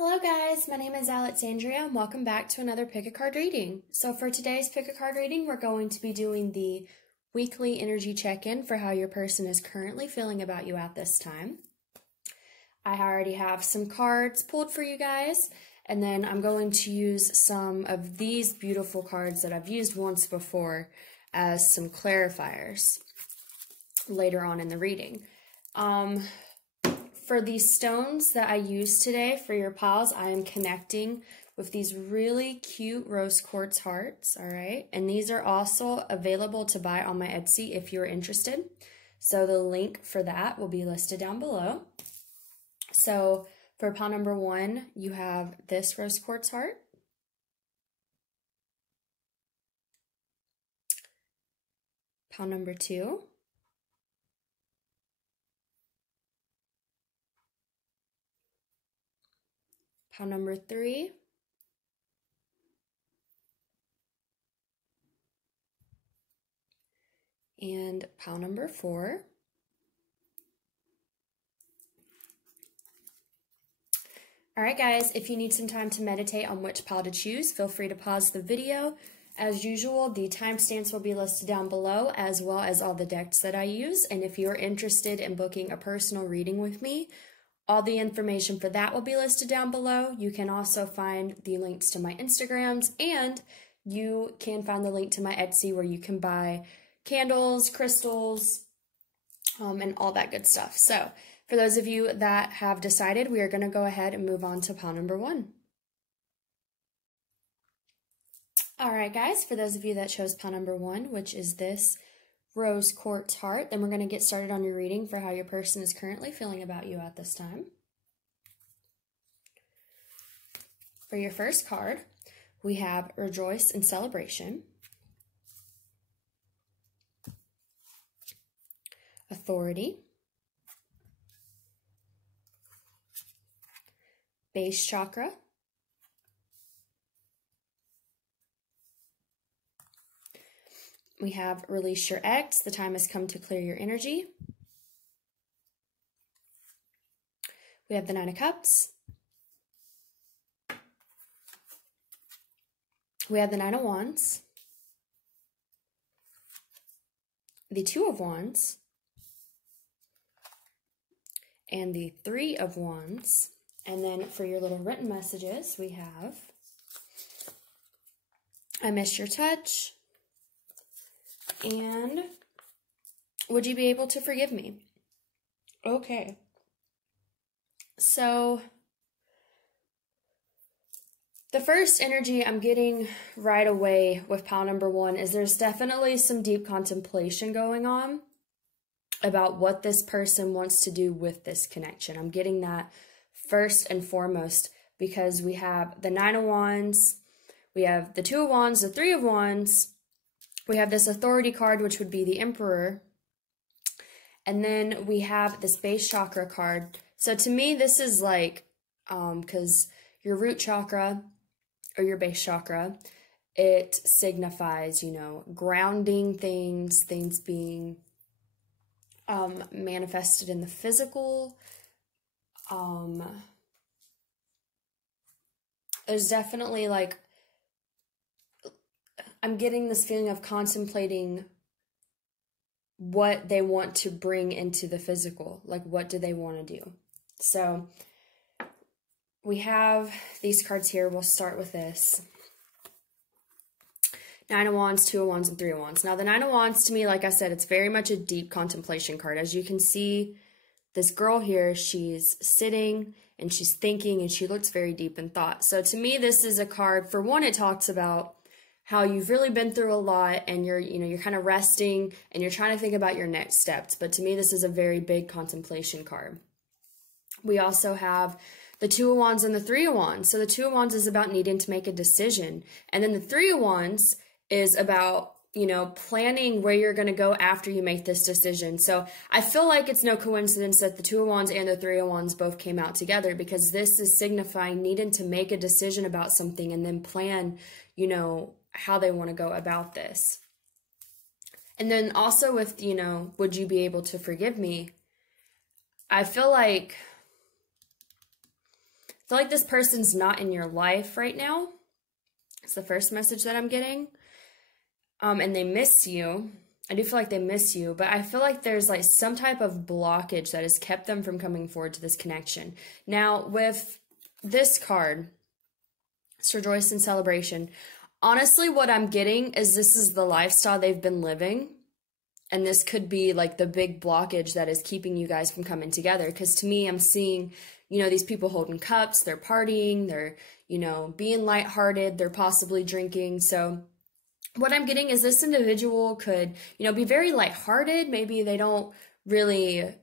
Hello guys, my name is Alexandria and welcome back to another pick a card reading. So for today's pick a card reading, we're going to be doing the weekly energy check-in for how your person is currently feeling about you at this time. I already have some cards pulled for you guys, and then I'm going to use some of these beautiful cards that I've used once before as some clarifiers later on in the reading. For these stones that I used today for your piles, I am connecting with these really cute rose quartz hearts, all right? And these are also available to buy on my Etsy if you're interested. So the link for that will be listed down below. So for pile number 1, you have this rose quartz heart. Pile number 2. Pile number 3. And pile number 4. All right, guys, if you need some time to meditate on which pile to choose, feel free to pause the video. As usual, the timestamps will be listed down below, as well as all the decks that I use. And if you're interested in booking a personal reading with me, all the information for that will be listed down below. You can also find the links to my Instagrams, and you can find the link to my Etsy where you can buy candles, crystals, and all that good stuff. So for those of you that have decided, we are going to go ahead and move on to pile number 1. All right, guys, for those of you that chose pile number 1, which is this rose quartz heart, then we're going to get started on your reading for how your person is currently feeling about you at this time. For your first card, we have Rejoice in Celebration, Authority, Base Chakra, we have Release Your Ex, the time has come to clear your energy. We have the 9 of Cups. We have the 9 of Wands. The 2 of Wands. And the 3 of Wands. And then for your little written messages, we have I Miss Your Touch. And would you be able to forgive me? Okay. So the first energy I'm getting right away with pile number 1 is there's definitely some deep contemplation going on about what this person wants to do with this connection. I'm getting that first and foremost because we have the 9 of Wands, we have the 2 of Wands, the 3 of Wands, we have this Authority card, which would be the Emperor. And then we have this Base Chakra card. So to me, this is like, because your root chakra or your base chakra, it signifies, you know, grounding things, things being manifested in the physical. There's definitely like, I'm getting this feeling of contemplating what they want to bring into the physical. Like, what do they want to do? So, we have these cards here. We'll start with this. 9 of Wands, 2 of Wands, and 3 of Wands. Now, the 9 of Wands, to me, like I said, it's very much a deep contemplation card. As you can see, this girl here, she's sitting and she's thinking and she looks very deep in thought. So, to me, this is a card, for one, it talks about how you've really been through a lot and you're kind of resting and you're trying to think about your next steps. But to me, this is a very big contemplation card. We also have the 2 of Wands and the 3 of Wands. So the 2 of Wands is about needing to make a decision. And then the 3 of Wands is about, you know, planning where you're going to go after you make this decision. So I feel like it's no coincidence that the 2 of Wands and the 3 of Wands both came out together, because this is signifying needing to make a decision about something and then plan, you know, how they want to go about this. And then also with, you know, would you be able to forgive me? I feel like feel like this person's not in your life right now. It's the first message that I'm getting. And they miss you. I do feel like they miss you, but I feel like there's like some type of blockage that has kept them from coming forward to this connection. Now, with this card, it's rejoice and celebration. Honestly, what I'm getting is this is the lifestyle they've been living. And this could be like the big blockage that is keeping you guys from coming together. Because to me, I'm seeing, you know, these people holding cups, they're partying, they're, you know, being lighthearted, they're possibly drinking. So what I'm getting is this individual could, you know, be very lighthearted. Maybe they don't really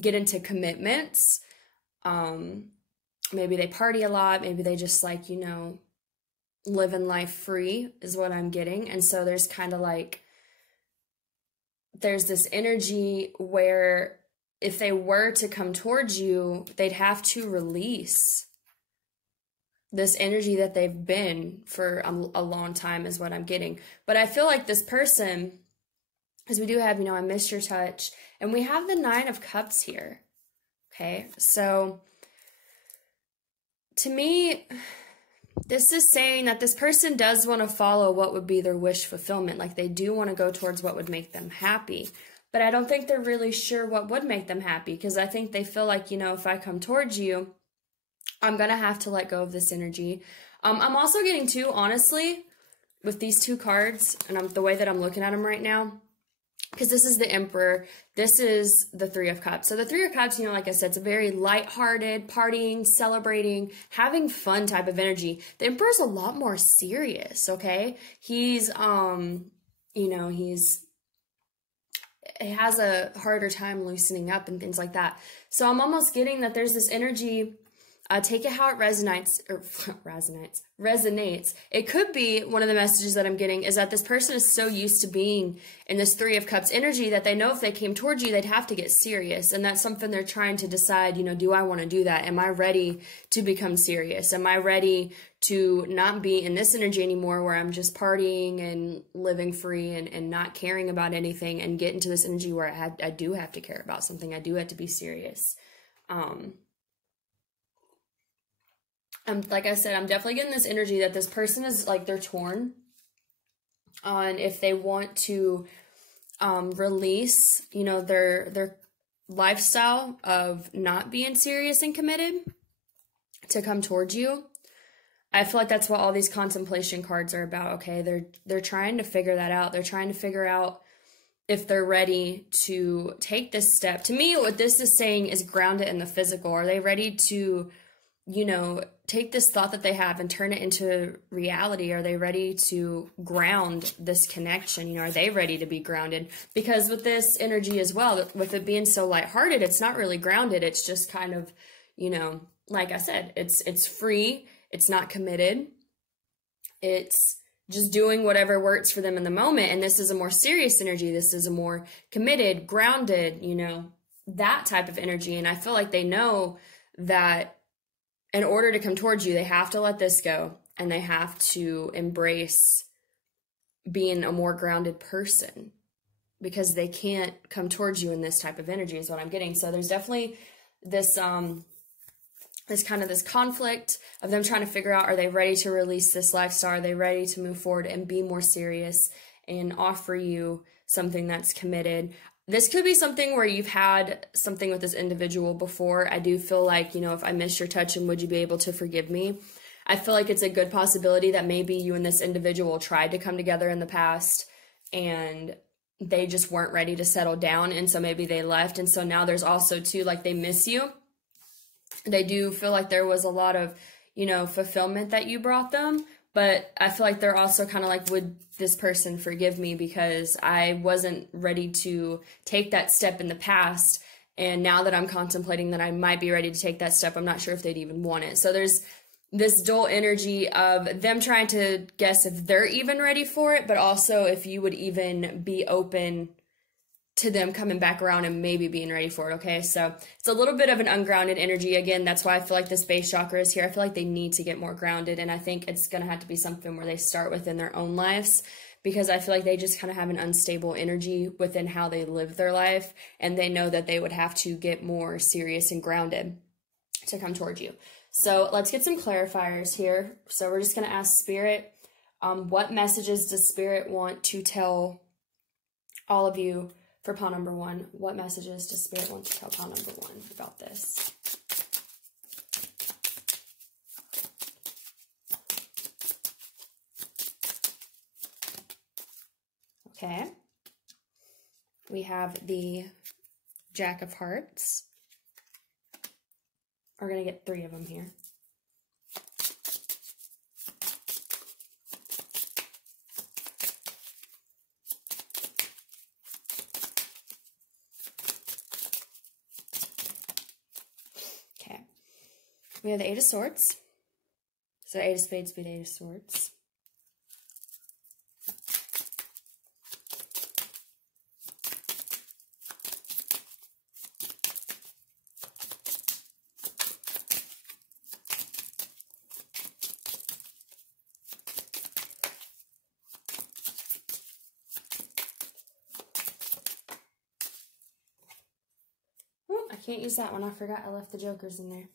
get into commitments. Maybe they party a lot. Maybe they just like, you know, living life free is what I'm getting. And so there's kind of like, there's this energy where if they were to come towards you, they'd have to release this energy that they've been for a long time is what I'm getting. But I feel like this person, because we do have, you know, I missed your touch, and we have the 9 of Cups here. Okay, so to me, this is saying that this person does want to follow what would be their wish fulfillment. Like they do want to go towards what would make them happy. But I don't think they're really sure what would make them happy, because I think they feel like, you know, if I come towards you, I'm going to have to let go of this energy. I'm also getting too, honestly, with these 2 cards, and the way that I'm looking at them right now, because this is the Emperor, this is the 3 of Cups. So the 3 of Cups, you know, like I said, it's a very lighthearted, partying, celebrating, having fun type of energy. The Emperor's a lot more serious, okay? He's, you know, he has a harder time loosening up and things like that. So I'm almost getting that there's this energy. Take it how it resonates, or resonates. It could be one of the messages that I'm getting is that this person is so used to being in this 3 of Cups energy that they know if they came towards you, they'd have to get serious. And that's something they're trying to decide, you know, do I want to do that? Am I ready to become serious? Am I ready to not be in this energy anymore where I'm just partying and living free and not caring about anything, and get into this energy where I do have to care about something. I do have to be serious. Like I said, I'm definitely getting this energy that this person is like, they're torn on if they want to release, you know, their lifestyle of not being serious and committed to come towards you. I feel like that's what all these contemplation cards are about. Okay, they're trying to figure that out. They're trying to figure out if they're ready to take this step. To me, what this is saying is ground it in the physical. Are they ready to, you know, take this thought that they have and turn it into reality? Are they ready to ground this connection? You know, are they ready to be grounded? Because with this energy as well, with it being so lighthearted, it's not really grounded. It's just kind of, you know, like I said, it's free. It's not committed. It's just doing whatever works for them in the moment. And this is a more serious energy. This is a more committed, grounded, you know, that type of energy. And I feel like they know that in order to come towards you, they have to let this go, and they have to embrace being a more grounded person, because they can't come towards you in this type of energy is what I'm getting. So there's definitely this this conflict of them trying to figure out, are they ready to release this lifestyle? Are they ready to move forward and be more serious and offer you something that's committed? This could be something where you've had something with this individual before. I do feel like, you know, if I missed your touch, and would you be able to forgive me? I feel like it's a good possibility that maybe you and this individual tried to come together in the past and they just weren't ready to settle down. And so maybe they left. And so now there's also too, like, they miss you. They do feel like there was a lot of, you know, fulfillment that you brought them. But I feel like they're also kind of like, would this person forgive me because I wasn't ready to take that step in the past. And now that I'm contemplating that I might be ready to take that step, I'm not sure if they'd even want it. So there's this dual energy of them trying to guess if they're even ready for it, but also if you would even be open to them coming back around and maybe being ready for it, okay? So it's a little bit of an ungrounded energy. Again, that's why I feel like this base chakra is here. I feel like they need to get more grounded, and I think it's going to have to be something where they start within their own lives, because I feel like they just kind of have an unstable energy within how they live their life, and they know that they would have to get more serious and grounded to come towards you. So let's get some clarifiers here. So we're just going to ask Spirit, what messages does Spirit want to tell all of you for pile number 1? What messages does Spirit want to tell pile number 1 about this? Okay. We have the Jack of Hearts. We're going to get 3 of them here. Okay. We have the 8 of Swords. So 8 of Spades be the 8 of Swords. I can't use that one. I forgot I left the jokers in there.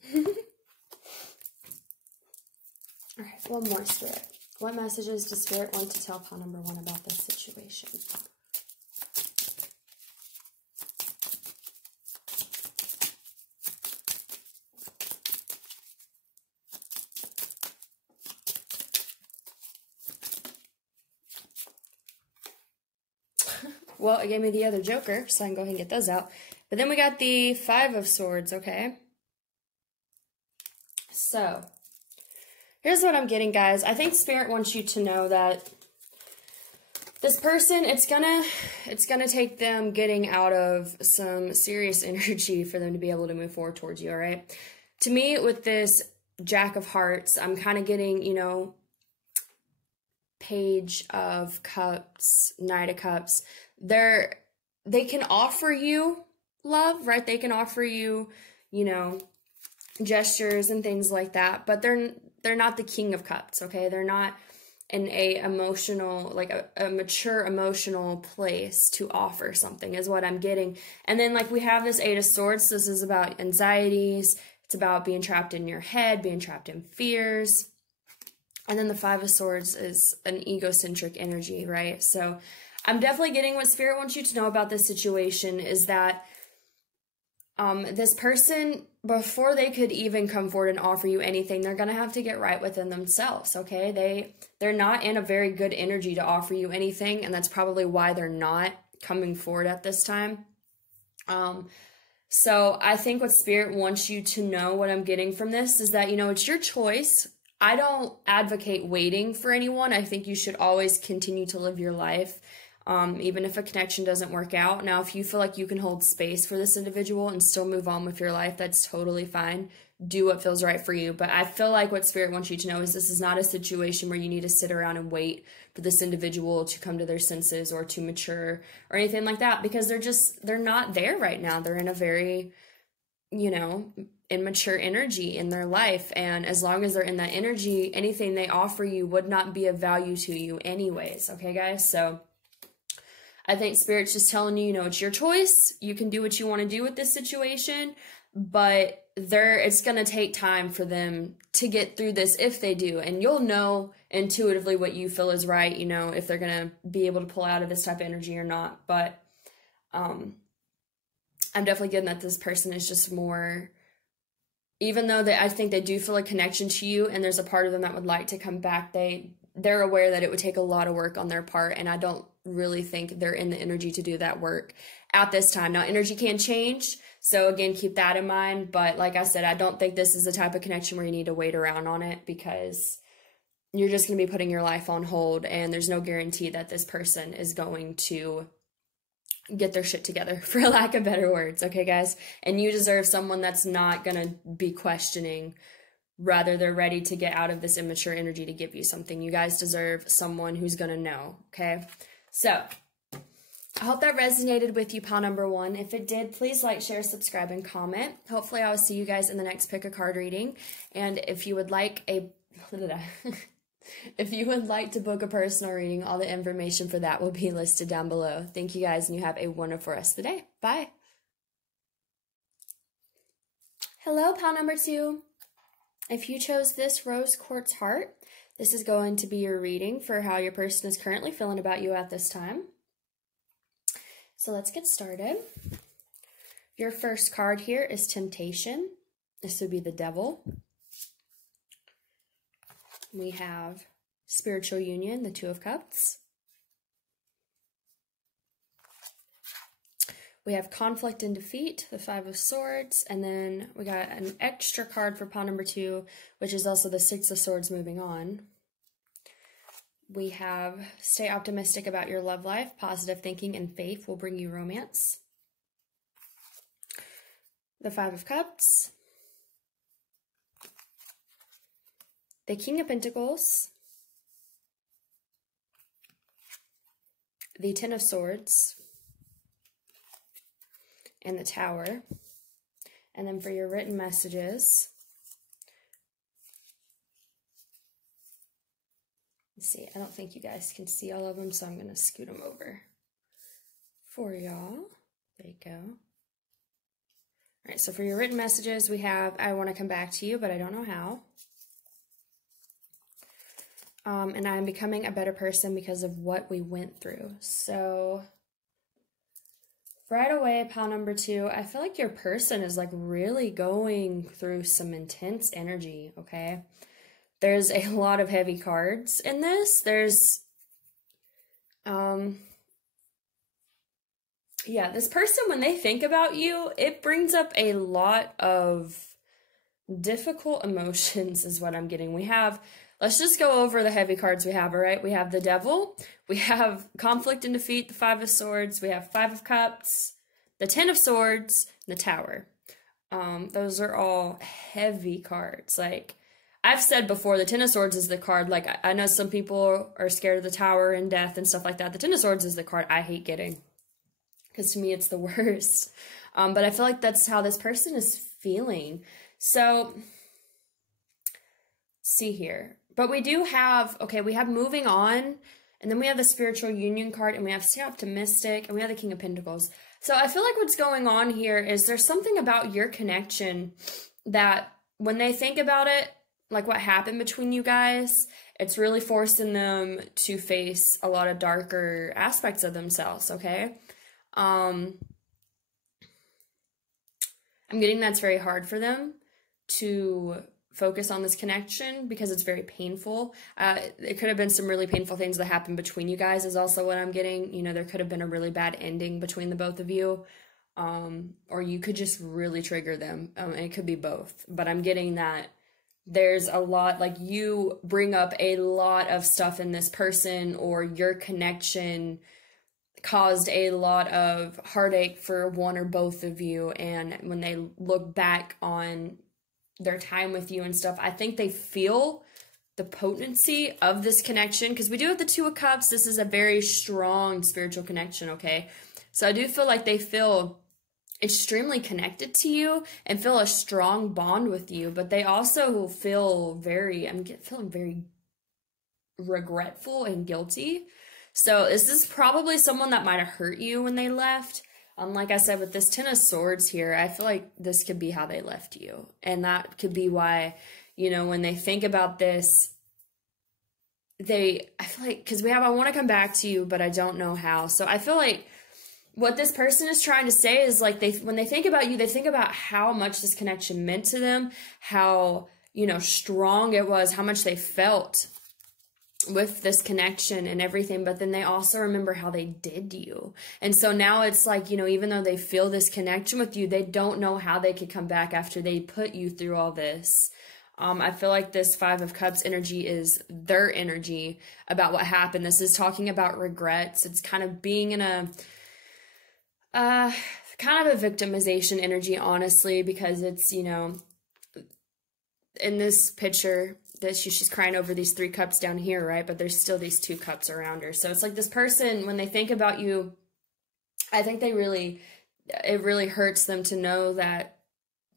All right, one more, Spirit. What messages does Spirit want to tell pile number 1 about this situation? Well, it gave me the other joker, so I can go ahead and get those out. But then we got the 5 of Swords, okay? So, here's what I'm getting, guys. I think Spirit wants you to know that this person, it's gonna take them getting out of some serious energy for them to be able to move forward towards you, all right? To me, with this Jack of Hearts, I'm kind of getting, you know, Page of Cups, Knight of Cups. They can offer you love, right? They can offer you, you know, gestures and things like that, but they're not the King of Cups, okay? They're not in a emotional, like a mature emotional place to offer something is what I'm getting. And then like we have this 8 of Swords. This is about anxieties. It's about being trapped in your head, being trapped in fears. And then the 5 of Swords is an egocentric energy, right? So I'm definitely getting what Spirit wants you to know about this situation is that this person, before they could even come forward and offer you anything, they're going to have to get right within themselves, okay? They're not in a very good energy to offer you anything, and that's probably why they're not coming forward at this time. So I think what Spirit wants you to know, what I'm getting from this, is that, you know, it's your choice. I don't advocate waiting for anyone. I think you should always continue to live your life. Even if a connection doesn't work out. Now, if you feel like you can hold space for this individual and still move on with your life, that's totally fine. Do what feels right for you. But I feel like what Spirit wants you to know is this is not a situation where you need to sit around and wait for this individual to come to their senses or to mature or anything like that, because they're not there right now. They're in a very, you know, immature energy in their life. And as long as they're in that energy, anything they offer you would not be of value to you anyways. Okay, guys? So I think Spirit's just telling you, you know, it's your choice. You can do what you want to do with this situation, but it's going to take time for them to get through this if they do. And you'll know intuitively what you feel is right, you know, if they're going to be able to pull out of this type of energy or not. But I'm definitely getting that this person is just more, even though I think they do feel a connection to you and there's a part of them that would like to come back, they're aware that it would take a lot of work on their part, and I don't really think they're in the energy to do that work at this time. Now, energy can change, so again, keep that in mind, but like I said, I don't think this is the type of connection where you need to wait around on it, because you're just going to be putting your life on hold, and there's no guarantee that this person is going to get their shit together, for lack of better words, okay, guys? And you deserve someone that's not going to be questioning. Rather, they're ready to get out of this immature energy to give you something. You guys deserve someone who's going to know, okay? So, I hope that resonated with you, pile number 1. If it did, please like, share, subscribe, and comment. Hopefully, I will see you guys in the next pick a card reading. And if you would like if you would like to book a personal reading, all the information for that will be listed down below. Thank you guys, and you have a wonderful rest of the day. Bye. Hello, pile number 2. If you chose this rose quartz heart, this is going to be your reading for how your person is currently feeling about you at this time. So let's get started. Your first card here is Temptation. This would be the Devil. We have Spiritual Union, the Two of Cups. We have Conflict and Defeat, the Five of Swords, and then we got an extra card for pile number 2, which is also the Six of Swords moving on. We have Stay optimistic about your love life. Positive thinking and faith will bring you romance. The Five of Cups. The King of Pentacles. The Ten of Swords. And the Tower. And then for your written messages, let's see, I don't think you guys can see all of them, so I'm going to scoot them over for y'all. There you go. All right, so for your written messages, we have, I want to come back to you, but I don't know how. And I'm becoming a better person because of what we went through. So right away, pile number 2, I feel like your person is like really going through some intense energy, okay? There's a lot of heavy cards in this. There's, yeah, this person, when they think about you, it brings up a lot of difficult emotions is what I'm getting. We have, let's just go over the heavy cards we have, all right? We have the Devil, we have Conflict and Defeat, the Five of Swords, we have Five of Cups, the Ten of Swords, and the Tower. Those are all heavy cards. Like, I've said before, the Ten of Swords is the card, like, I know some people are scared of the Tower and death and stuff like that. The Ten of Swords is the card I hate getting, because to me it's the worst. But I feel like that's how this person is feeling. So, see here. But we do have, okay, we have Moving On, and then we have the Spiritual Union card, and we have Stay Optimistic, and we have the King of Pentacles. So I feel like what's going on here is there's something about your connection that when they think about it, like what happened between you guys, it's really forcing them to face a lot of darker aspects of themselves, okay? I'm getting that's very hard for them to focus on this connection because it's very painful. It could have been some really painful things that happened between you guys is also what I'm getting. You know, there could have been a really bad ending between the both of you, or you could just really trigger them. It could be both, but I'm getting that there's a lot, like you bring up a lot of stuff in this person, or your connection caused a lot of heartache for one or both of you, and when they look back on their time with you and stuff, I think they feel the potency of this connection, because we do have the Two of Cups. This is a very strong spiritual connection, okay? So I do feel like they feel extremely connected to you and feel a strong bond with you, but they also feel very, I'm feeling very regretful and guilty. So this is probably someone that might have hurt you when they left. Like I said, with this Ten of Swords here, I feel like this could be how they left you. And that could be why, you know, when they think about this, I feel like, because we have, I want to come back to you, but I don't know how. So I feel like what this person is trying to say is like, when they think about you, they think about how much this connection meant to them, how, you know, strong it was, how much they felt with this connection and everything, but then they also remember how they did you. And so now it's like, you know, even though they feel this connection with you, they don't know how they could come back after they put you through all this. I feel like this Five of Cups energy is their energy about what happened. This is talking about regrets. It's kind of being in a kind of a victimization energy, honestly, because it's, you know, in this picture, that she's crying over these 3 cups down here, right? But there's still these 2 cups around her. So it's like this person, when they think about you, I think it really hurts them to know that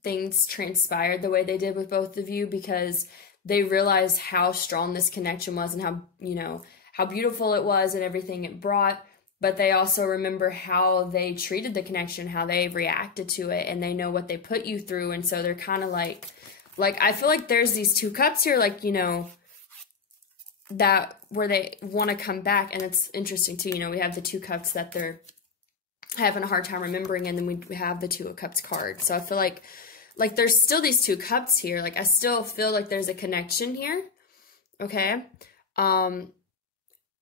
things transpired the way they did with both of you, because they realize how strong this connection was and how, you know, how beautiful it was and everything it brought. but they also remember how they treated the connection, how they reacted to it, and they know what they put you through. And so they're kind of like I feel like there's these two cups here, like, you know, that where they want to come back. And it's interesting too, you know, we have the two cups that they're having a hard time remembering, and then we have the Two of Cups card. So I feel like there's still these two cups here. Like I still feel like there's a connection here. Okay. And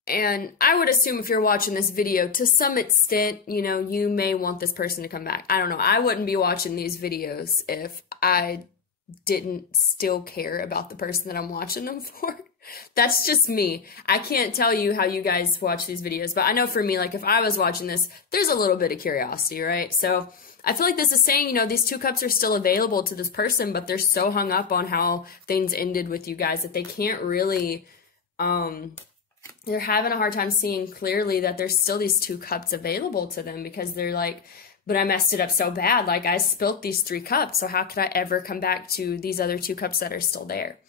I would assume if you're watching this video, to some extent, you know, you may want this person to come back. I don't know. I wouldn't be watching these videos if I didn't still care about the person that I'm watching them for. That's just me. I can't tell you how you guys watch these videos, but I know for me, like if I was watching this, there's a little bit of curiosity, right? So I feel like this is saying, you know, these two cups are still available to this person, but they're so hung up on how things ended with you guys that they can't really, they're having a hard time seeing clearly that there's still these two cups available to them, because they're like, but I messed it up so bad. Like I spilt these 3 cups. So how could I ever come back to these other 2 cups that are still there?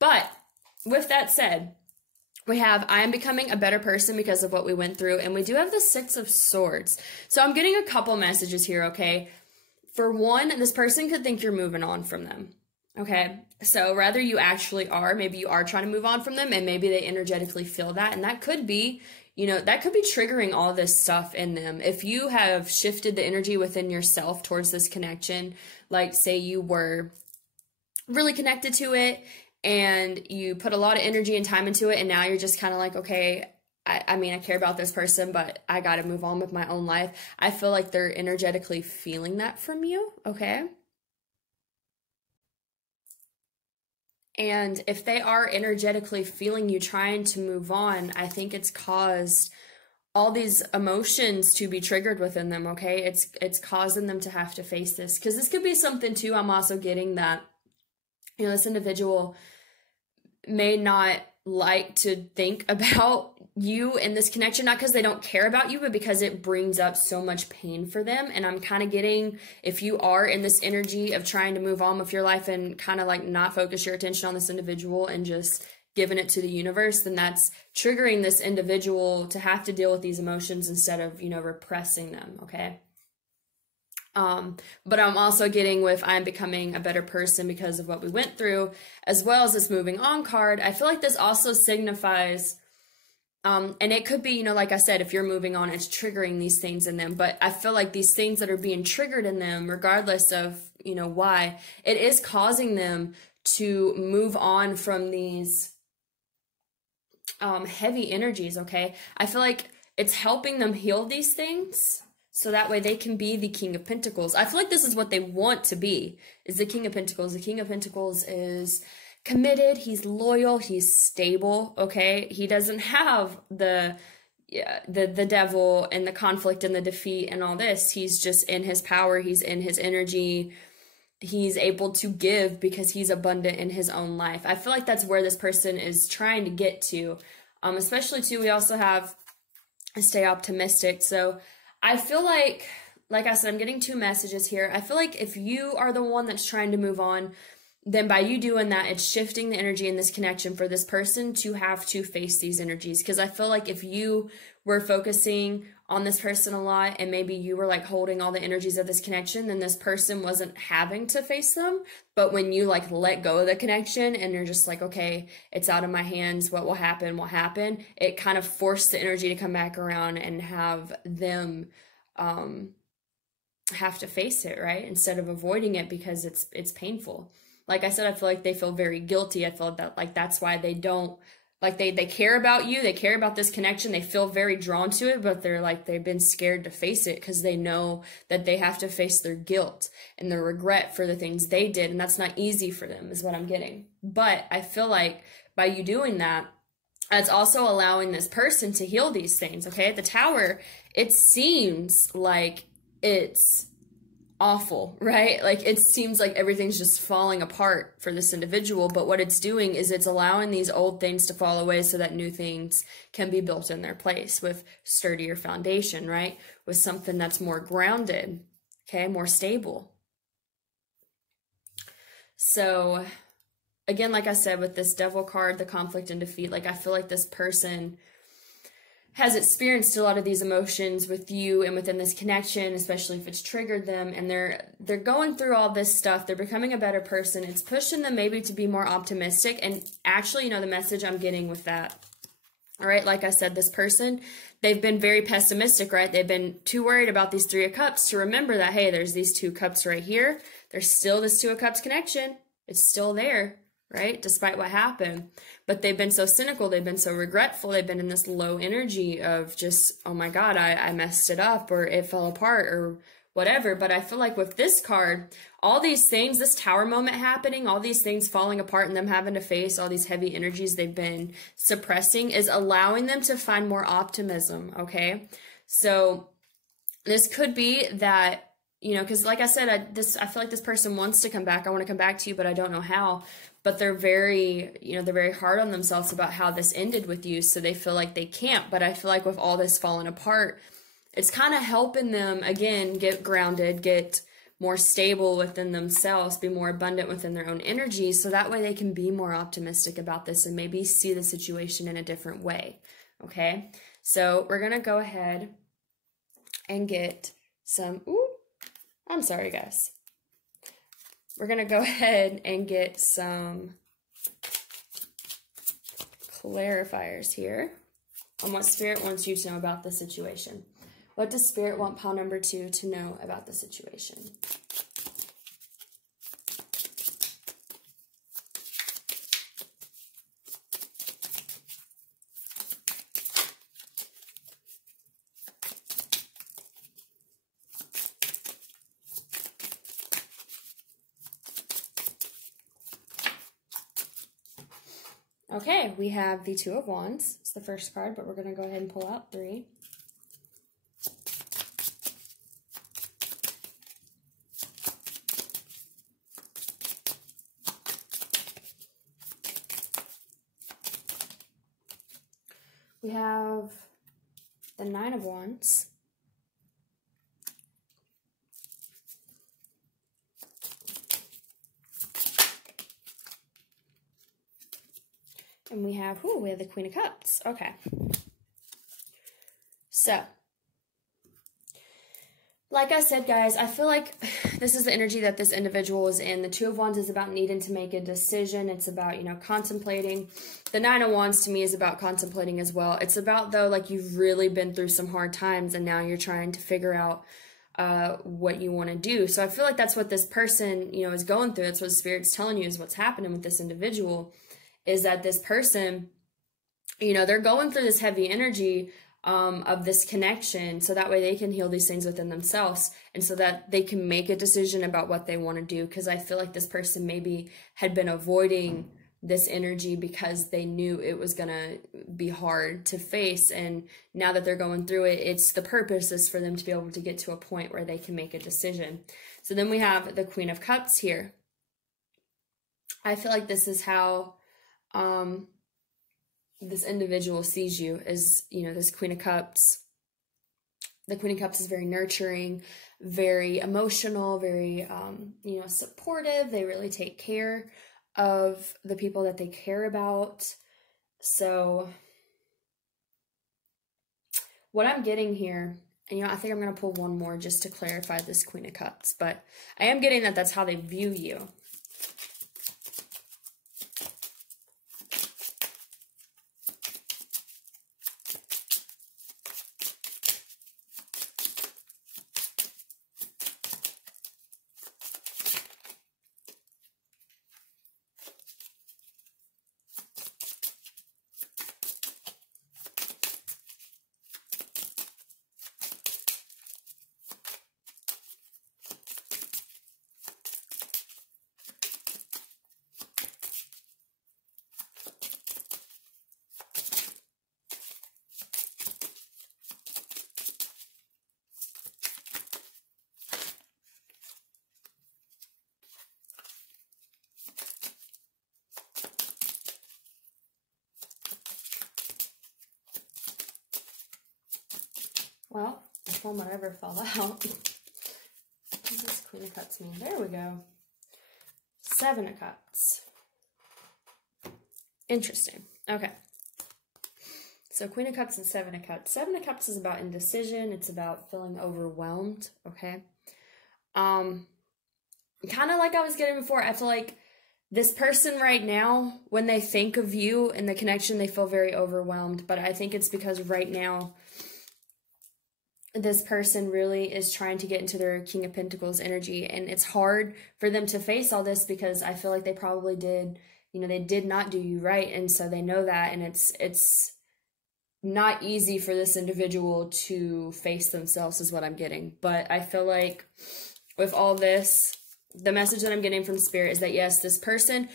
But with that said, we have, I am becoming a better person because of what we went through. And we do have the 6 of Swords. So I'm getting a couple messages here, okay? For one, this person could think you're moving on from them, okay? So rather you actually are, maybe you are trying to move on from them, and maybe they energetically feel that. And that could be, you know, that could be triggering all this stuff in them. If you have shifted the energy within yourself towards this connection, like say you were really connected to it, and you put a lot of energy and time into it, and now you're just kind of like, okay, I mean, I care about this person, but I got to move on with my own life. I feel like they're energetically feeling that from you, okay? And if they are energetically feeling you trying to move on, I think it's caused all these emotions to be triggered within them, okay? It's causing them to have to face this. Because this could be something, too, I'm also getting that, you know, this individual may not like to think about you in this connection, not because they don't care about you, but because it brings up so much pain for them. And I'm kind of getting, if you are in this energy of trying to move on with your life and kind of like not focus your attention on this individual and just giving it to the universe, then that's triggering this individual to have to deal with these emotions instead of, you know, repressing them, okay? But I'm also getting with I'm becoming a better person because of what we went through, as well as this moving on card. I feel like this also signifies, and it could be, you know, like I said, if you're moving on, it's triggering these things in them. But I feel like these things that are being triggered in them, regardless of, you know, why, it is causing them to move on from these heavy energies, okay? I feel like it's helping them heal these things, so that way they can be the King of Pentacles. I feel like this is what they want to be, is the King of Pentacles. The King of Pentacles is committed, he's loyal, he's stable, okay? He doesn't have the devil and the conflict and the defeat and all this. He's just in his power, he's in his energy. He's able to give because he's abundant in his own life. I feel like that's where this person is trying to get to. Especially too, we also have stay optimistic. So I feel like I said, I'm getting 2 messages here. I feel like if you are the one that's trying to move on, then by you doing that, it's shifting the energy in this connection for this person to have to face these energies. Because I feel like if you were focusing on this person a lot and maybe you were like holding all the energies of this connection, then this person wasn't having to face them. But when you like let go of the connection and you're just like, okay, it's out of my hands, what will happen, it kind of forced the energy to come back around and have them have to face it, right? Instead of avoiding it because it's painful. Like I said, I feel like they feel very guilty. I feel that like that's why they don't, like they care about you, they care about this connection, they feel very drawn to it, but they're like, they've been scared to face it because they know that they have to face their guilt and their regret for the things they did, and that's not easy for them, is what I'm getting. But I feel like by you doing that, it's also allowing this person to heal these things, okay? The Tower, it seems like it's awful, right? Like it seems like everything's just falling apart for this individual, but what it's doing is it's allowing these old things to fall away so that new things can be built in their place with sturdier foundation, right? With something that's more grounded, okay, more stable. So again, like I said, with this Devil card, the conflict and defeat, like I feel like this person has experienced a lot of these emotions with you and within this connection, especially if it's triggered them, and they're going through all this stuff. They're becoming a better person. It's pushing them maybe to be more optimistic. And actually, you know, the message I'm getting with that, all right, like I said, this person, they've been very pessimistic, right? They've been too worried about these Three of Cups to remember that, hey, there's these Two Cups right here. There's still this Two of Cups connection. It's still there, right? Despite what happened. But they've been so cynical. They've been so regretful. They've been in this low energy of just, oh my God, I messed it up, or it fell apart, or whatever. But I feel like with this card, all these things, this Tower moment happening, all these things falling apart and them having to face all these heavy energies they've been suppressing is allowing them to find more optimism, okay? So this could be that, you know, because like I said, I feel like this person wants to come back. I want to come back to you, but I don't know how. But they're very, you know, they're very hard on themselves about how this ended with you, so they feel like they can't. But I feel like with all this falling apart, it's kind of helping them, again, get grounded, get more stable within themselves, be more abundant within their own energy, so that way they can be more optimistic about this and maybe see the situation in a different way, okay? So we're going to go ahead and get some, I'm sorry, guys. We're going to go ahead and get some clarifiers here on what Spirit wants you to know about the situation. What does Spirit want pile number 2 to know about the situation? Okay, we have the Two of Wands. It's the first card, but we're going to go ahead and pull out 3. We have the Nine of Wands. And we have the Queen of Cups. Okay. So, like I said, guys, I feel like this is the energy that this individual is in. The Two of Wands is about needing to make a decision. It's about, you know, contemplating. The Nine of Wands to me is about contemplating as well. It's about, though, like you've really been through some hard times and now you're trying to figure out what you want to do. So I feel like that's what this person, you know, is going through. That's what Spirit's telling you is what's happening with this individual, is that this person, you know, they're going through this heavy energy of this connection, so that way they can heal these things within themselves, and so that they can make a decision about what they want to do. Because I feel like this person maybe had been avoiding this energy because they knew it was going to be hard to face, and now that they're going through it, it's the purpose is for them to be able to get to a point where they can make a decision. So then we have the Queen of Cups here. I feel like this is how this individual sees you, as, you know, this Queen of Cups. The Queen of Cups is very nurturing, very emotional, very, you know, supportive. They really take care of the people that they care about. So what I'm getting here, and, you know, I think I'm going to pull one more just to clarify this Queen of Cups, but I am getting that that's how they view you. Well, if one would ever fall out. What does this Queen of Cups mean? There we go. Seven of Cups. Interesting. Okay. So Queen of Cups and Seven of Cups. Seven of Cups is about indecision. It's about feeling overwhelmed, okay? Kind of like I was getting before, I feel like this person right now, when they think of you and the connection, they feel very overwhelmed. But I think it's because right now, this person really is trying to get into their King of Pentacles energy. And it's hard for them to face all this because I feel like they probably did, you know, they did not do you right. And so they know that. And it's not easy for this individual to face themselves is what I'm getting. But I feel like with all this, the message that I'm getting from Spirit is that, yes, this person,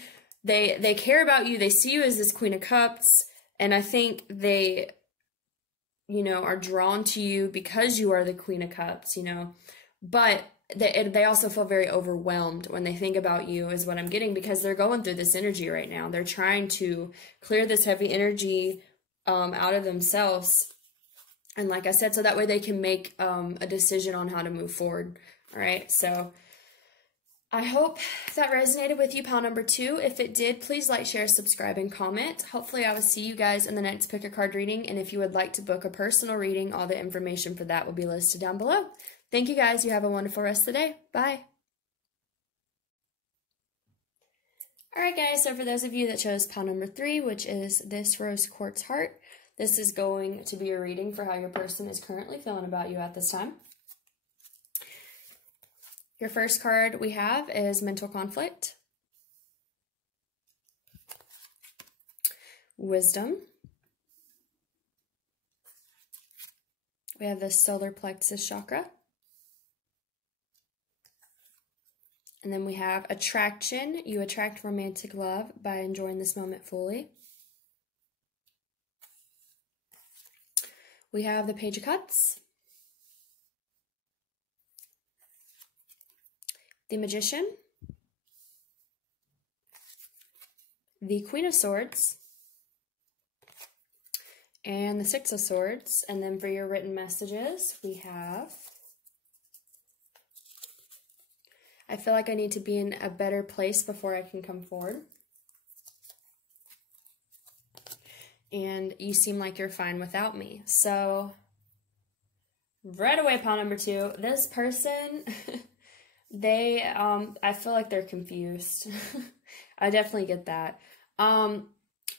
they care about you. They see you as this Queen of Cups. And I think they, you know, are drawn to you because you are the Queen of Cups, you know. But they also feel very overwhelmed when they think about you is what I'm getting, because they're going through this energy right now. They're trying to clear this heavy energy out of themselves. And like I said, so that way they can make a decision on how to move forward. All right, so I hope that resonated with you, pile number 2. If it did, please like, share, subscribe, and comment. Hopefully I will see you guys in the next Pick a Card reading. And if you would like to book a personal reading, all the information for that will be listed down below. Thank you guys. You have a wonderful rest of the day. Bye. All right, guys. So for those of you that chose pile number 3, which is this rose quartz heart, this is going to be a reading for how your person is currently feeling about you at this time. Your first card we have is mental conflict, wisdom. We have the solar plexus chakra. And then we have attraction. You attract romantic love by enjoying this moment fully. We have the Page of Cups, the Magician, the Queen of Swords, and the Six of Swords. And then for your written messages, we have, I feel like I need to be in a better place before I can come forward. And you seem like you're fine without me. So, right away, pile number 2, this person... I feel like they're confused. I definitely get that. And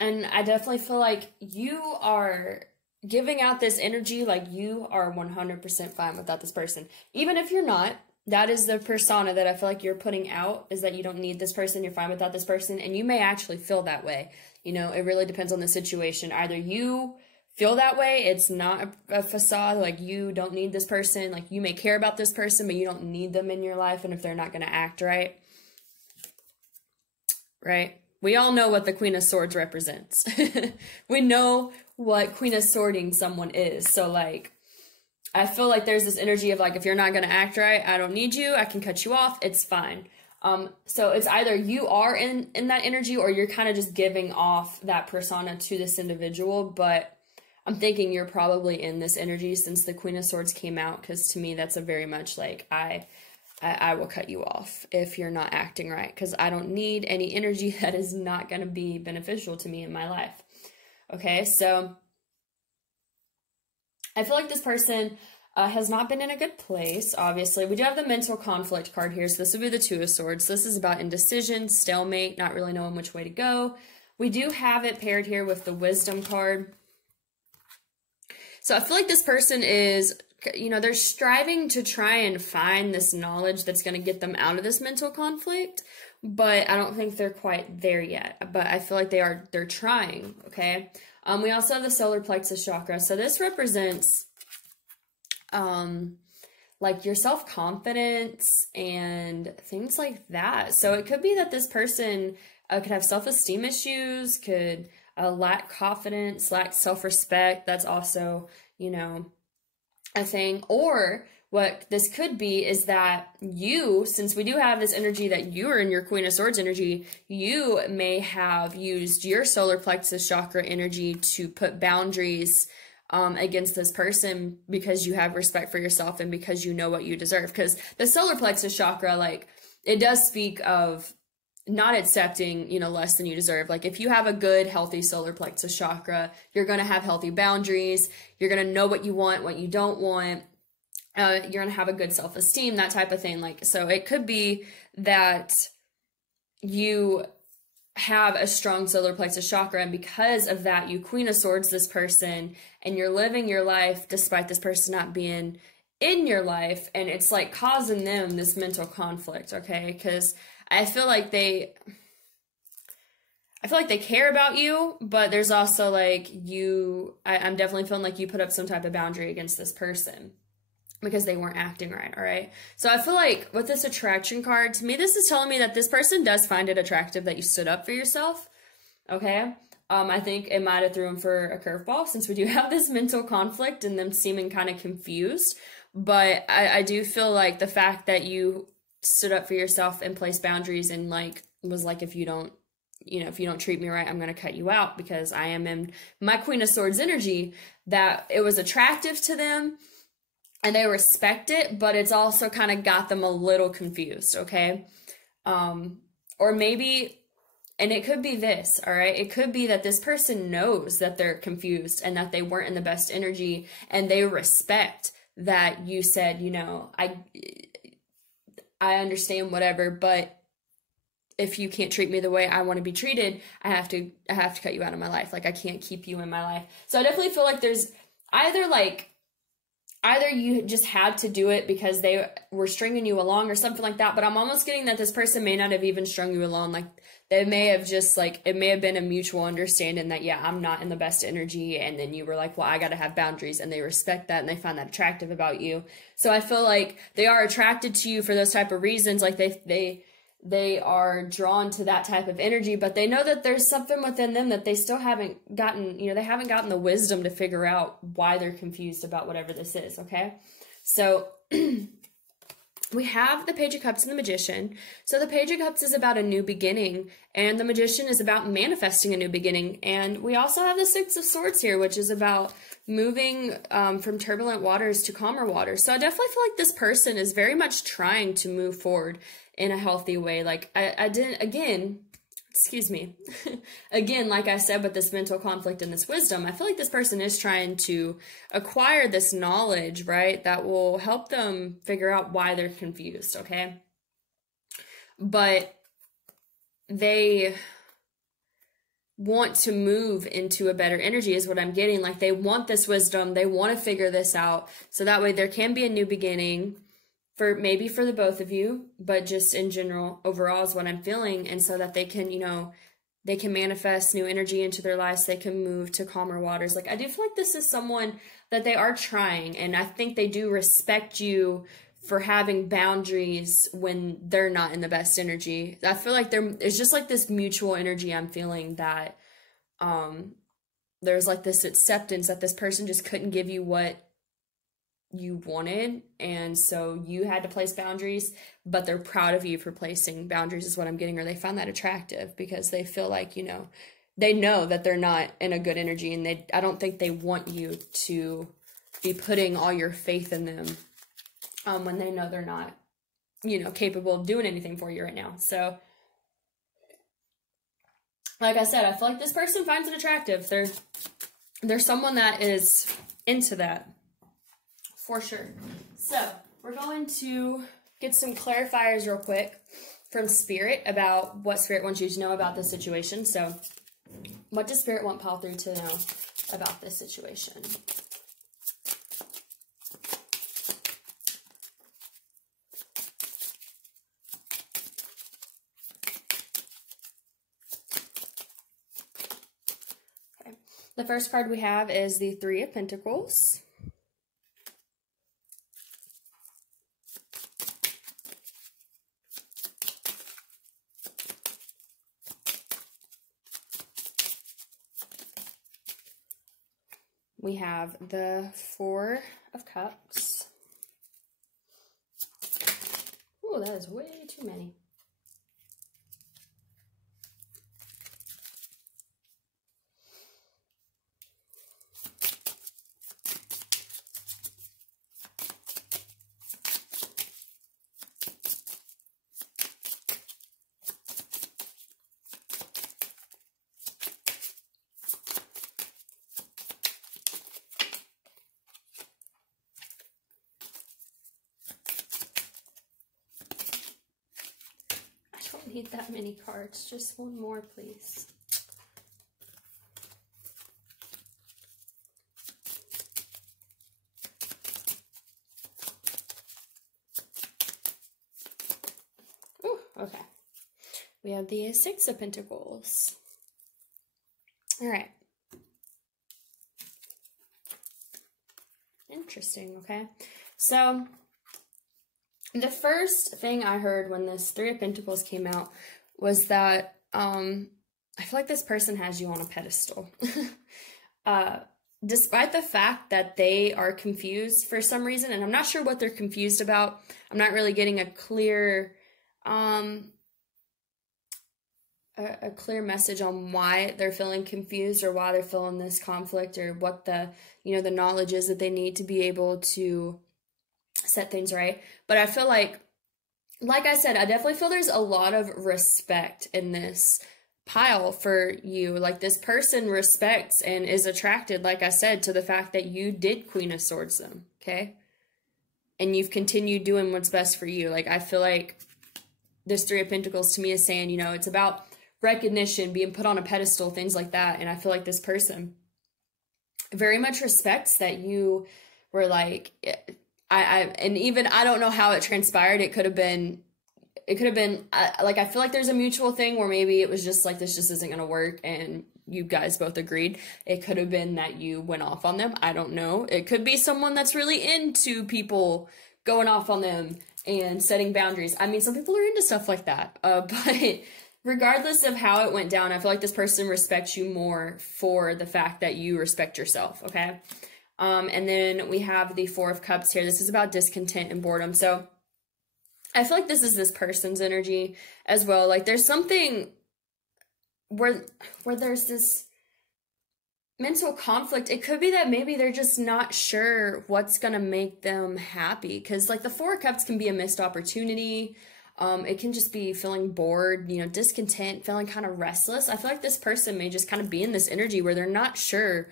I definitely feel like you are giving out this energy like you are 100% fine without this person. Even if you're not, that is the persona that I feel like you're putting out, is that you don't need this person, you're fine without this person, and you may actually feel that way. You know, it really depends on the situation. Either you feel that way, it's not a facade, like you don't need this person, like you may care about this person, but you don't need them in your life, and if they're not going to act right, we all know what the Queen of Swords represents. We know what Queen of Swording someone is, so like, I feel like there's this energy of like, if you're not going to act right, I don't need you, I can cut you off, it's fine. So it's either you are in that energy, or you're kind of just giving off that persona to this individual, but I'm thinking you're probably in this energy since the Queen of Swords came out, because to me that's a very much like, I will cut you off if you're not acting right, because I don't need any energy that is not going to be beneficial to me in my life. Okay, so I feel like this person has not been in a good place, obviously. We do have the mental conflict card here, so this would be the Two of Swords. This is about indecision, stalemate, not really knowing which way to go. We do have it paired here with the Wisdom card. So I feel like this person is, you know, they're striving to try and find this knowledge that's going to get them out of this mental conflict, but I don't think they're quite there yet. But I feel like they're trying, okay? We also have the solar plexus chakra. So this represents like your self-confidence and things like that. So it could be that this person could have self-esteem issues, could lack confidence, lack self-respect. That's also, you know, a thing. Or what this could be is that you, since we do have this energy that you are in your Queen of Swords energy, you may have used your solar plexus chakra energy to put boundaries against this person because you have respect for yourself and because you know what you deserve. Because the solar plexus chakra, like, it does speak of not accepting, you know, less than you deserve. Like if you have a good, healthy solar plexus chakra, you're going to have healthy boundaries. You're going to know what you want, what you don't want. You're going to have a good self-esteem, that type of thing. Like, so it could be that you have a strong solar plexus chakra, and because of that, you Queen of Swords this person, and you're living your life despite this person not being in your life, and it's like causing them this mental conflict, okay? Because I feel like they care about you, but there's also like I'm definitely feeling like you put up some type of boundary against this person because they weren't acting right, all right? So I feel like with this attraction card, to me, this is telling me that this person does find it attractive that you stood up for yourself, okay? I think it might have threw them for a curveball since we do have this mental conflict and them seeming kind of confused. But I do feel like the fact that you stood up for yourself and placed boundaries and like was like, if you don't treat me right, I'm going to cut you out because I am in my Queen of Swords energy, that it was attractive to them and they respect it, but it's also kind of got them a little confused, okay? Or maybe, and it could be this, all right? It could be that this person knows that they're confused and that they weren't in the best energy, and they respect that you said, you know, I understand whatever, but if you can't treat me the way I want to be treated, I have to cut you out of my life. Like I can't keep you in my life. So I definitely feel like there's either you just had to do it because they were stringing you along or something like that, but I'm almost getting that this person may not have even strung you along. Like they may have just like, it may have been a mutual understanding that, yeah, I'm not in the best energy. And then you were like, well, I got to have boundaries, and they respect that and they find that attractive about you. So I feel like they are attracted to you for those type of reasons. Like they are drawn to that type of energy, but they know that there's something within them that they still haven't gotten, you know, they haven't gotten the wisdom to figure out why they're confused about whatever this is, okay? So we have the Page of Cups and the Magician. So the Page of Cups is about a new beginning, and the Magician is about manifesting a new beginning. And we also have the Six of Swords here, which is about moving from turbulent waters to calmer waters. So I definitely feel like this person is very much trying to move forward in a healthy way. Like I didn't, again, excuse me, again, like I said, with this mental conflict and this wisdom, I feel like this person is trying to acquire this knowledge, right, that will help them figure out why they're confused, okay? But they want to move into a better energy is what I'm getting. Like they want this wisdom, they want to figure this out, so that way there can be a new beginning, for maybe for the both of you, but just in general, overall is what I'm feeling. And so that they can, you know, they can manifest new energy into their lives. They can move to calmer waters. Like I do feel like this is someone that they are trying, and I think they do respect you for having boundaries when they're not in the best energy. I feel like it's just like this mutual energy I'm feeling, that there's like this acceptance that this person just couldn't give you what you wanted, and so you had to place boundaries, but they're proud of you for placing boundaries is what I'm getting, or they find that attractive because they feel like, you know, they know that they're not in a good energy, and I don't think they want you to be putting all your faith in them when they know they're not, you know, capable of doing anything for you right now. So like I said, I feel like this person finds it attractive. They're someone that is into that. For sure. So we're going to get some clarifiers real quick from Spirit about what Spirit wants you to know about this situation. So what does Spirit want Pile 3 to know about this situation? Okay. The first card we have is the Three of Pentacles. We have the Four of Cups. Oh, that is way too many. need that many cards. Just one more, please. Ooh, okay. We have the Six of Pentacles. All right. Interesting, okay? So, the first thing I heard when this Three of Pentacles came out was that I feel like this person has you on a pedestal. Despite the fact that they are confused for some reason, and I'm not sure what they're confused about. I'm not really getting a clear a clear message on why they're feeling confused or why they're feeling this conflict or what the, you know, the knowledge is that they need to be able to set things right. But I feel like I said, I definitely feel there's a lot of respect in this pile for you. Like, this person respects and is attracted, like I said, to the fact that you did Queen of Swords them, okay? And you've continued doing what's best for you. Like, I feel like this Three of Pentacles to me is saying, you know, it's about recognition, being put on a pedestal, things like that. And I feel like this person very much respects that you were like, and even, I don't know how it transpired. It could have been, like, I feel like there's a mutual thing where maybe it was just like, this just isn't going to work. And you guys both agreed. It could have been that you went off on them. I don't know. It could be someone that's really into people going off on them and setting boundaries. I mean, some people are into stuff like that. But regardless of how it went down, I feel like this person respects you more for the fact that you respect yourself, okay? And then we have the Four of Cups here. This is about discontent and boredom. So I feel like this is this person's energy as well. Like, there's something where there's this mental conflict. It could be that maybe they're just not sure what's going to make them happy. Because, like, the Four of Cups can be a missed opportunity. It can just be feeling bored, you know, discontent, feeling kind of restless. I feel like this person may just kind of be in this energy where they're not sure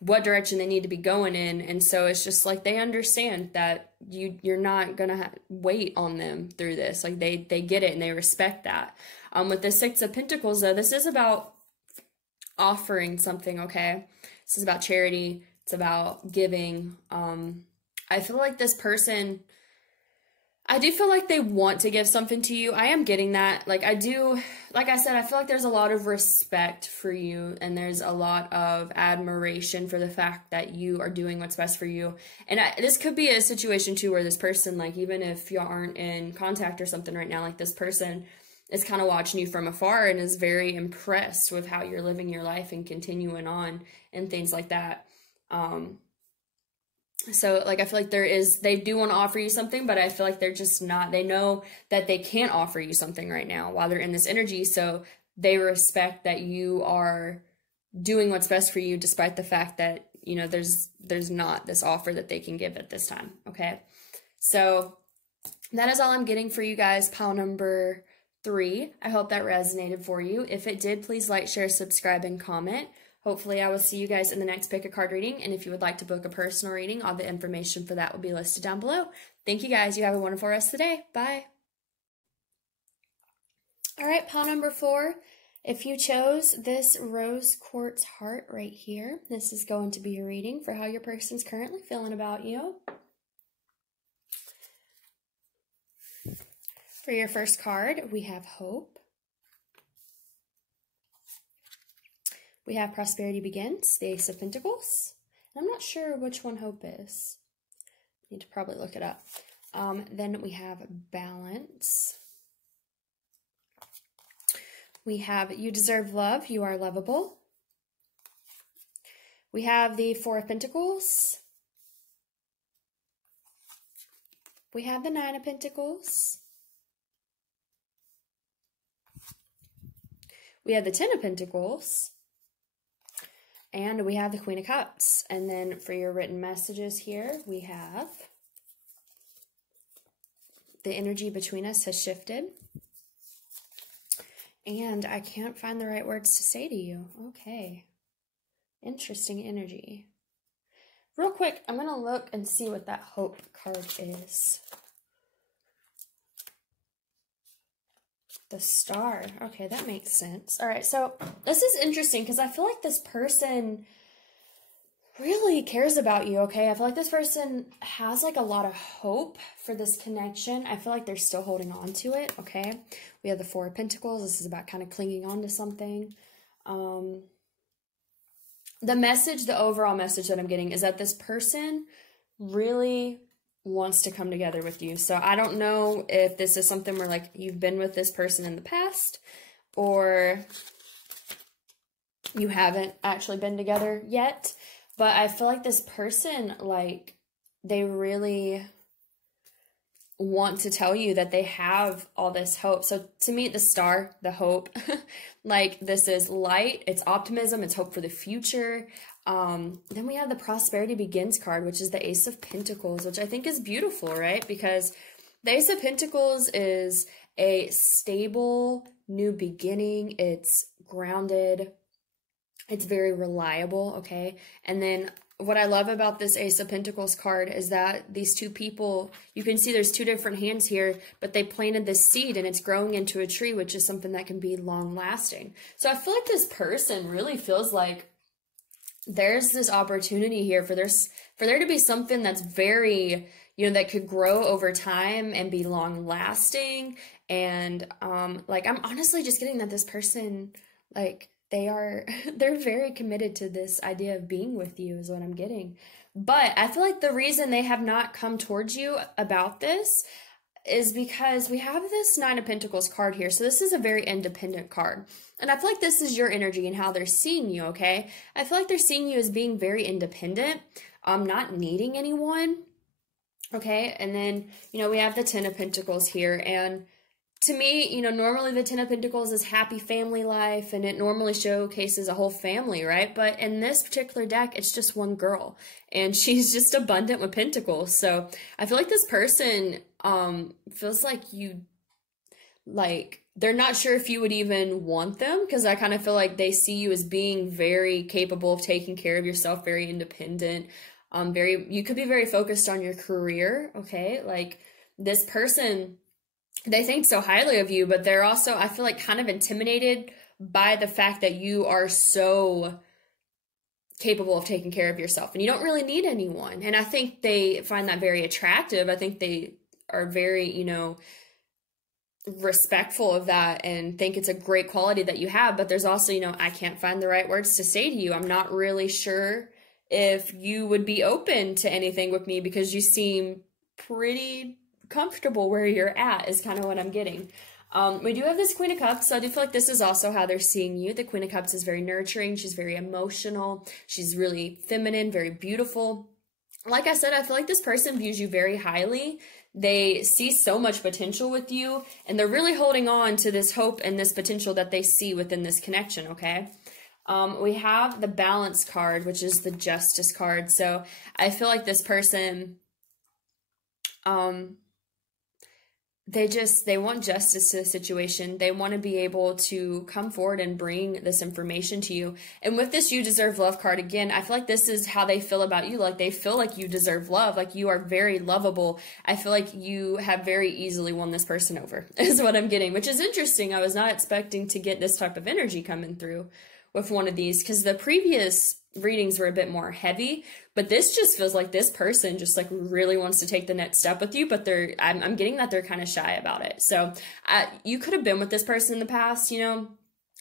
what direction they need to be going in. And so it's just like they understand that you're not going to wait on them through this. Like, they get it and they respect that. With the Six of Pentacles, though, this is about offering something, okay? This is about charity. It's about giving. I feel like this person, I do feel like they want to give something to you. I am getting that. Like, I do, like I said, I feel like there's a lot of respect for you and there's a lot of admiration for the fact that you are doing what's best for you. And this could be a situation too where this person, like, even if you aren't in contact or something right now, like, this person is kind of watching you from afar and is very impressed with how you're living your life and continuing on and things like that. So, like, I feel like they do want to offer you something, but I feel like they're just not, they know that they can't offer you something right now while they're in this energy. So they respect that you are doing what's best for you, despite the fact that, you know, there's not this offer that they can give at this time. Okay. So that is all I'm getting for you guys. Pile number 3. I hope that resonated for you. If it did, please like, share, subscribe, and comment. Hopefully, I will see you guys in the next pick a card reading. And if you would like to book a personal reading, all the information for that will be listed down below. Thank you guys. You have a wonderful rest of the day. Bye. All right, pile number 4. If you chose this rose quartz heart right here, this is going to be your reading for how your person's currently feeling about you. For your first card, we have hope. We have Prosperity Begins, the Ace of Pentacles. I'm not sure which one hope is. Need to probably look it up. Then we have Balance. We have You Deserve Love, You Are Lovable. We have the Four of Pentacles. We have the Nine of Pentacles. We have the Ten of Pentacles. And we have the Queen of Cups. And then for your written messages here, we have the energy between us has shifted. And I can't find the right words to say to you. Okay. Interesting energy. Real quick, I'm going to look and see what that hope card is. The Star. Okay, that makes sense. All right, so this is interesting because I feel like this person really cares about you, okay? I feel like this person has like a lot of hope for this connection. I feel like they're still holding on to it, okay? We have the Four of Pentacles. This is about kind of clinging on to something. The message, the overall message that I'm getting is that this person really wants to come together with you. So I don't know if this is something where like you've been with this person in the past or you haven't actually been together yet. But I feel like this person, like, they really want to tell you that they have all this hope. So to me, the star, the hope, like this is light, it's optimism, it's hope for the future. Then we have the Prosperity Begins card, which is the Ace of Pentacles, which I think is beautiful, right? Because the Ace of Pentacles is a stable new beginning. It's grounded. It's very reliable, okay? And then what I love about this Ace of Pentacles card is that these two people, you can see there's two different hands here, but they planted this seed and it's growing into a tree, which is something that can be long lasting. So I feel like this person really feels like there's this opportunity here for there to be something that's very, you know, that could grow over time and be long lasting. And like, I'm honestly just getting that this person, like, they're very committed to this idea of being with you is what I'm getting. But I feel like the reason they have not come towards you about this is because we have this Nine of Pentacles card here. So this is a very independent card. And I feel like this is your energy and how they're seeing you, okay? I feel like they're seeing you as being very independent, not needing anyone, okay? And then, you know, we have the Ten of Pentacles here. And to me, you know, normally the Ten of Pentacles is happy family life, and it normally showcases a whole family, right? But in this particular deck, it's just one girl, and she's just abundant with pentacles. So I feel like this person feels like you, like, they're not sure if you would even want them, because I kind of feel like they see you as being very capable of taking care of yourself, very independent, you could be very focused on your career, okay? Like, this person, they think so highly of you, but they're also, I feel like, kind of intimidated by the fact that you are so capable of taking care of yourself and you don't really need anyone. And I think they find that very attractive. I think they are very, you know, respectful of that and think it's a great quality that you have. But there's also, you know, I can't find the right words to say to you. I'm not really sure if you would be open to anything with me because you seem pretty comfortable where you're at, is kind of what I'm getting. We do have this Queen of Cups, so I do feel like this is also how they're seeing you. The Queen of Cups is very nurturing. She's very emotional. She's really feminine, very beautiful. Like I said, I feel like this person views you very highly. They see so much potential with you, and they're really holding on to this hope and this potential that they see within this connection, okay? We have the Balance card, which is the Justice card. So I feel like this person, they want justice to the situation. They want to be able to come forward and bring this information to you. And with this You Deserve Love card, again, I feel like this is how they feel about you. Like, they feel like you deserve love. Like, you are very lovable. I feel like you have very easily won this person over, is what I'm getting, which is interesting. I was not expecting to get this type of energy coming through with one of these, because the previous readings were a bit more heavy, but this just feels like this person just like really wants to take the next step with you, but I'm getting that they're kind of shy about it. So you could have been with this person in the past, you know,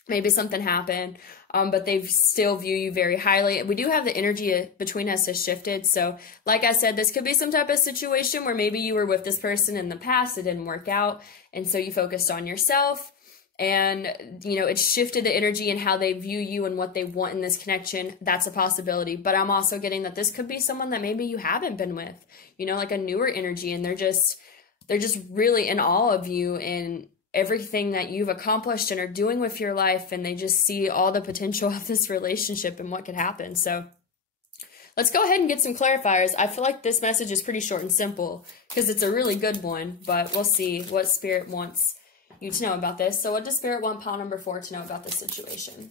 maybe something happened, but they still view you very highly. We do have the energy between us has shifted. So like I said, this could be some type of situation where maybe you were with this person in the past, it didn't work out, and so you focused on yourself. And, you know, it shifted the energy and how they view you and what they want in this connection. That's a possibility. But I'm also getting that this could be someone that maybe you haven't been with, you know, like a newer energy. And they're just really in awe of you and everything that you've accomplished and are doing with your life. And they just see all the potential of this relationship and what could happen. So let's go ahead and get some clarifiers. I feel like this message is pretty short and simple because it's a really good one, but we'll see what Spirit wants you to know about this. So what does Spirit want pile number 4 to know about this situation?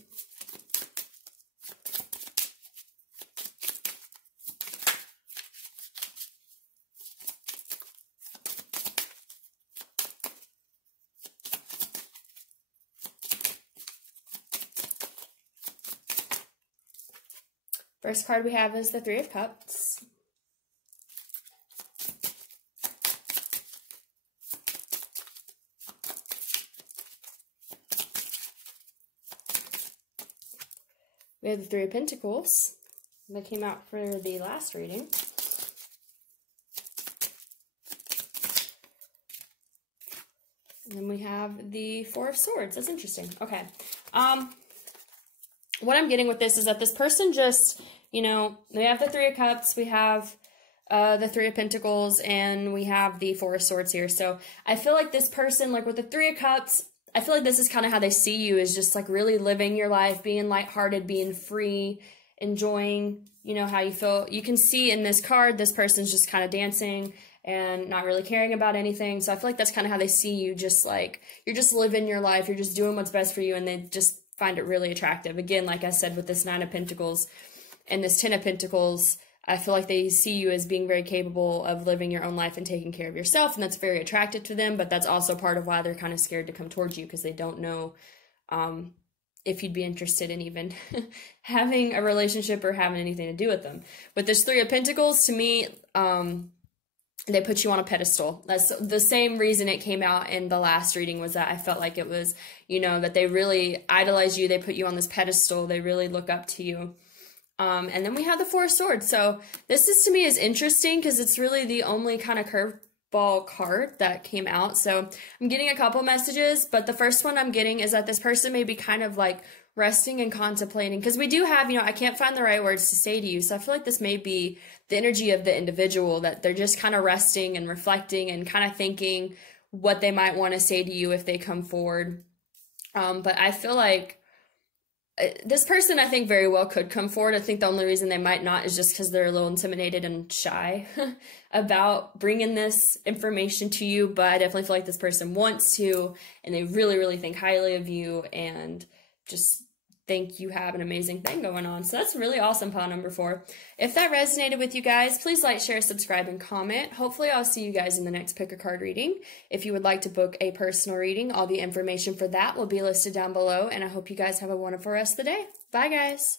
First card we have is the Three of Cups. We have the Three of Pentacles that came out for the last reading. And then we have the Four of Swords. That's interesting. Okay. What I'm getting with this is that this person just, you know, we have the Three of Cups, we have the Three of Pentacles, and we have the Four of Swords here. So I feel like this person, like with the Three of Cups, I feel like this is kind of how they see you, is just like really living your life, being lighthearted, being free, enjoying, you know, how you feel. You can see in this card, this person's just kind of dancing and not really caring about anything. So I feel like that's kind of how they see you, just like, you're just living your life, you're just doing what's best for you, and they just find it really attractive. Again, like I said, with this Nine of Pentacles and this Ten of Pentacles, I feel like they see you as being very capable of living your own life and taking care of yourself, and that's very attractive to them, but that's also part of why they're kind of scared to come towards you, because they don't know if you'd be interested in even having a relationship or having anything to do with them. With this Three of Pentacles, to me, they put you on a pedestal. That's the same reason it came out in the last reading, was that I felt like it was, you know, that they really idolize you. They put you on this pedestal. They really look up to you. And then we have the Four of Swords. So this is, to me, is interesting because it's really the only kind of curveball card that came out. So I'm getting a couple messages, but the first one I'm getting is that this person may be kind of like resting and contemplating, because we do have, you know, I can't find the right words to say to you. So I feel like this may be the energy of the individual, that they're just kind of resting and reflecting and kind of thinking what they might want to say to you if they come forward. But I feel like this person, I think, very well could come forward. I think the only reason they might not is just because they're a little intimidated and shy about bringing this information to you. But I definitely feel like this person wants to, and they really, really think highly of you and just think you have an amazing thing going on. So that's really awesome, pile number 4. If that resonated with you guys, please like, share, subscribe, and comment. Hopefully I'll see you guys in the next pick a card reading. If you would like to book a personal reading, all the information for that will be listed down below, and I hope you guys have a wonderful rest of the day. Bye, guys.